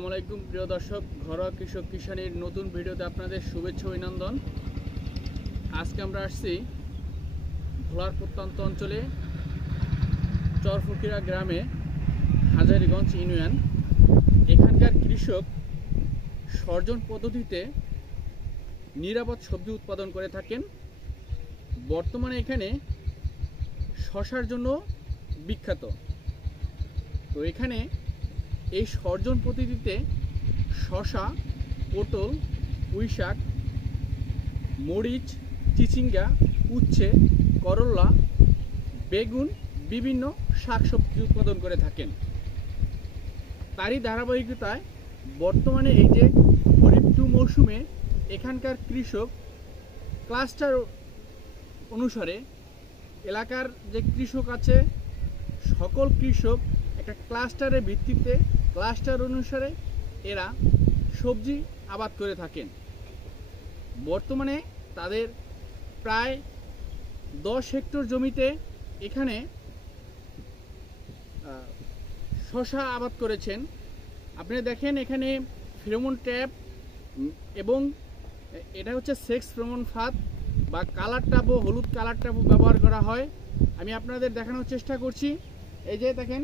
আসসালামু আলাইকুম প্রিয় দর্শক, ঘরোয়া কৃষক কিষানির নতুন ভিডিওতে আপনাদের শুভেচ্ছা অভিনন্দন। আজকে আমরা আসছি ভোলার প্রত্যন্ত অঞ্চলে চরফকিরা গ্রামে হাজারীগঞ্জ ইউনিয়ন। এখানকার কৃষক সর্জন পদ্ধতিতে নিরাপদ সবজি উৎপাদন করে থাকেন। বর্তমানে এখানে শশার জন্য বিখ্যাত। তো এখানে এই সর্জন পদ্ধতিতে শশা, পটল, পুঁইশাক, মরিচ, চিচিঙ্গা, উচ্ছে, করলা, বেগুন, বিভিন্ন শাকসবজি উৎপাদন করে থাকেন। তারই ধারাবাহিকতায় বর্তমানে এই যে খরিফ 2 মৌসুমে এখানকার কৃষক ক্লাস্টার অনুসারে এলাকার যে কৃষক আছে সকল কৃষক একটা ক্লাস্টারের ভিত্তিতে ক্লাস্টার অনুসারে এরা সবজি আবাদ করে থাকেন। বর্তমানে তাদের প্রায় 10 হেক্টর জমিতে এখানে শশা আবাদ করেছেন। আপনি দেখেন এখানে ফেরোমন ট্র্যাপ এবং এটা হচ্ছে সেক্স ফেরোমন ফাঁদ বা কালার ট্যাপও, হলুদ কালার ট্যাপও ব্যবহার করা হয়। আমি আপনাদের দেখানোর চেষ্টা করছি। এই যে দেখেন,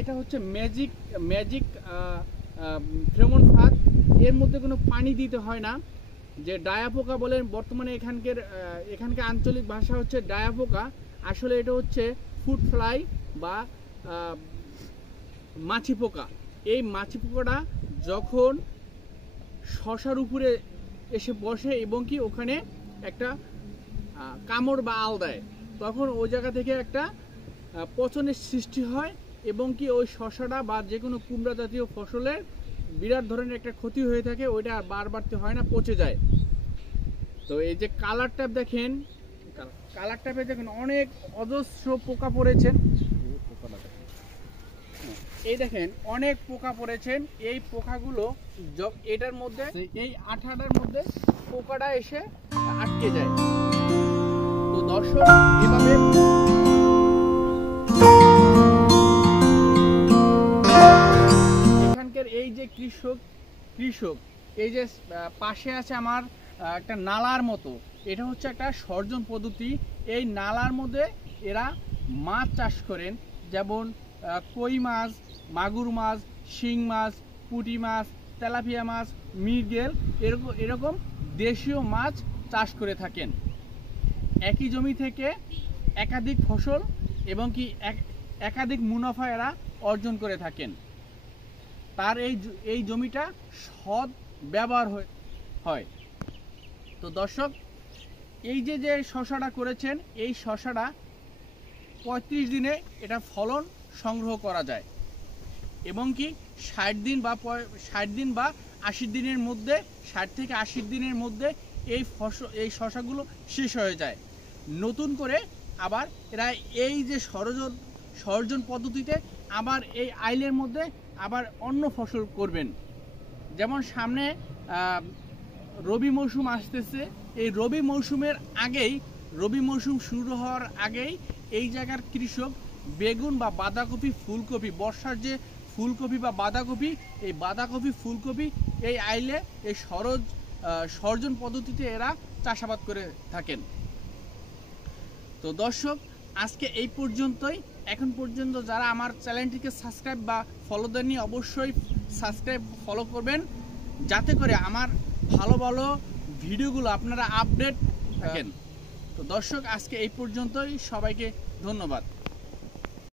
এটা হচ্ছে ম্যাজিক ফেরোমন ফাঁদ। এর মধ্যে কোনো পানি দিতে হয় না। যে ডায়াপোকা বলেন বর্তমানে এখানকার আঞ্চলিক ভাষা হচ্ছে ডায়াপোকা, আসলে এটা হচ্ছে ফুড ফ্লাই বা মাছি পোকা। এই মাছি পোকাটা যখন শশার উপরে এসে বসে এবং কি ওখানে একটা কামড় বা আল দেয়, তখন ওই জায়গা থেকে একটা পচনের সৃষ্টি হয় এবং কি ওই শশাটা বা যে কোনো কুমড়া জাতীয় ফসলের বিরাট ধরনের একটা ক্ষতি হয়ে থাকে। ওইটা আর বারবারতে হয় না, পচে যায়। তো এই যে কালার ট্যাপ দেখেন, কালার ট্যাপে দেখেন অনেক অজস্র পোকা পড়েছেন। এই দেখেন অনেক পোকা পড়েছেন। এই পোকাগুলো এটার মধ্যে, এই আঠাটার মধ্যে পোকাটা এসে আটকে যায়। তো দর্শক, এভাবে এখানকার এই যে কৃষক এই যে পাশে আছে আমার একটা নালার মতো, এটা হচ্ছে একটা সর্জন পদ্ধতি। এই নালার মধ্যে এরা মাছ চাষ করেন, যেমন কই মাছ, মাগুর মাছ, শিং মাছ, পুঁটি মাছ, তেলাপিয়া মাছ, মৃগেল, এরকম দেশীয় মাছ চাষ করে থাকেন। একই জমি থেকে একাধিক ফসল এবং কি একাধিক মুনাফা এরা অর্জন করে থাকেন। তার এই জমিটা সৎ ব্যবহার হয়। তো দর্শক, এই যে শশাটা করেছেন, এই শশাটা 35 দিনে এটা ফলন সংগ্রহ করা যায় এবং কি 60 দিন বা 80 দিনের মধ্যে, 60 থেকে 80 দিনের মধ্যে এই শশাগুলো শেষ হয়ে যায়। নতুন করে আবার এরা এই যে সর্জন পদ্ধতিতে আবার এই আইলের মধ্যে আবার অন্য ফসল করবেন। যেমন সামনে রবি মৌসুম আসতেছে, এই রবি মৌসুম শুরু হওয়ার আগেই এই জায়গার কৃষক বেগুন বা বাঁধাকপি, ফুলকপি, বর্ষার যে ফুলকপি বা বাঁধাকপি, এই বাঁধাকপি, ফুলকপি এই আইলে এই সর্জন পদ্ধতিতে এরা চাষাবাদ করে থাকেন। তো দর্শক, আজকে এই পর্যন্তই। এখন পর্যন্ত যারা আমার চ্যানেলটিকে সাবস্ক্রাইব বা ফলো দেননি, অবশ্যই সাবস্ক্রাইব, ফলো করবেন, যাতে করে আমার ভালো ভালো ভিডিওগুলো আপনারা আপডেট থাকেন। তো দর্শক, আজকে এই পর্যন্তই। সবাইকে ধন্যবাদ।